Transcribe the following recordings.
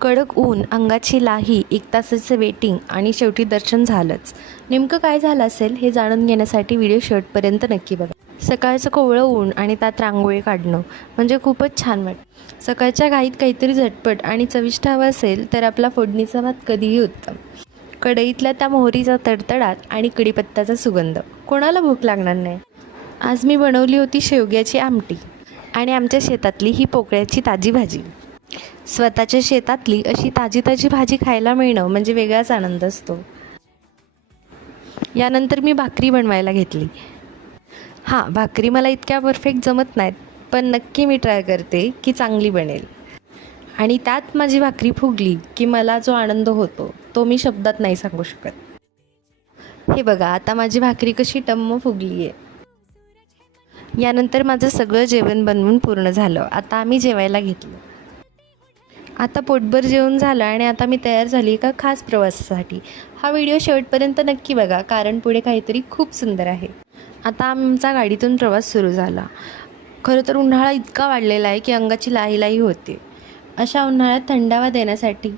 कडक ऊन, अंगाची लाही, 1 तासाचं वेटिंग आणि शेवटी दर्शन झालंच. नेमकं काय झालं असेल हे जाणून घेण्यासाठी व्हिडिओ शेवटपर्यंत नक्की बघा. सकाळचं कोवळं ऊन आणि त्यात रांगोळी काढणं म्हणजे खूपच छान वाटतं. सकाळच्या घाईत काहीतरी झटपट आणि चविष्ट हवं असेल तर आपला फोडणीचा भात कधीही उत्तम. कढईतल्या त्या मोहरीचा तडतडाट आणि कढीपत्त्याचा सुगंध, कोणाला भूक लागणार नाही. आज मी बनवली होती शेवग्याची आमटी आणि आमच्या शेतातली ही पोकळ्याची ताजी भाजी. स्वतःच्या शेतातली अशी ताजी ताजी भाजी खायला मिळणं म्हणजे वेगळाच आनंद असतो. यानंतर मी भाकरी बनवायला घेतली. भाकरी मला इतक्या परफेक्ट जमत नाहीत, पण नक्की मी ट्राय करते की चांगली बनेल. आणि त्यात माझी भाकरी फुगली की मला जो आनंद होतो तो मी शब्दात नाही सांगू शकत. हे बघा, आता माझी भाकरी कशी टम्म फुगली आहे. यानंतर माझं सगळं जेवण बनवून पूर्ण झालं. आता आम्ही जेवायला घेतलं. आता पोटभर जेवण झालं आणि आता मी तयार झाली एका खास प्रवासासाठी. हा व्हिडिओ शेवटपर्यंत नक्की बघा, कारण पुढे काहीतरी खूप सुंदर आहे. आता आमचा गाडीतून प्रवास सुरू झाला. खरं तर उन्हाळा इतका वाढलेला आहे की अंगाची लाही होते. अशा उन्हाळ्यात थंडावा देण्यासाठी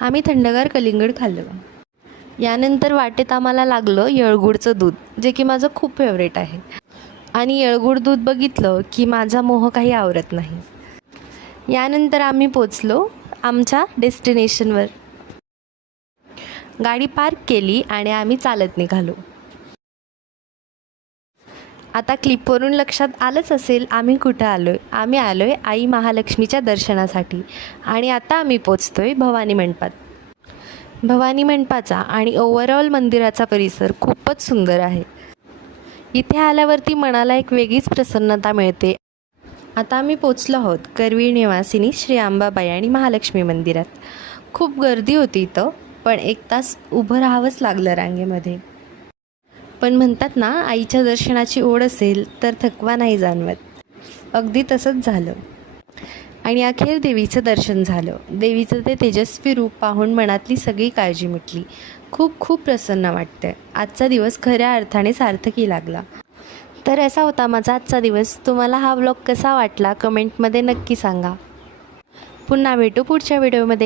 आम्ही थंडगार कलिंगड खाल्लं. यानंतर वाटेत आम्हाला लागलं येळगुडचं दूध, जे की माझं खूप फेवरेट आहे. आणि येळगुड दूध बघितलं की माझा मोह काही आवरत नाही. यानंतर आम्ही पोचलो आमच्या डेस्टिनेशनवर. गाडी पार्क केली आणि आम्ही चालत निघालो. आता क्लिपवरून लक्षात आलंच असेल आम्ही कुठं आलोय. आम्ही आलोय आई महालक्ष्मीच्या दर्शनासाठी आणि आता आम्ही पोचतोय भवानी मंडपात. भवानी मंडपाचा आणि ओव्हरऑल मंदिराचा परिसर खूपच सुंदर आहे. इथे आल्यावरती मनाला एक वेगळीच प्रसन्नता मिळते. आता आम्ही पोचलो आहोत करवीर निवासिनी श्री अंबाबाई आणि महालक्ष्मी मंदिरात. खूप गर्दी होती इथं, पण 1 तास उभं राहावंच लागलं रांगेमध्ये. पण म्हणतात ना, आईच्या दर्शनाची ओढ असेल तर थकवा नाही जाणवत. अगदी तसंच झालं. आणि अखेर देवीचं दर्शन झालं. देवीचं ते तेजस्वी रूप पाहून मनातली सगळी काळजी मिटली. खूप खूप प्रसन्न वाटतं. आजचा दिवस खऱ्या अर्थाने सार्थकी लागला. तर असा होता माझा आजचा दिवस. तुम्हाला हा व्लॉग कसा वाटला कमेंटमध्ये नक्की सांगा. पुन्हा भेटू पुढच्या व्हिडिओमध्ये.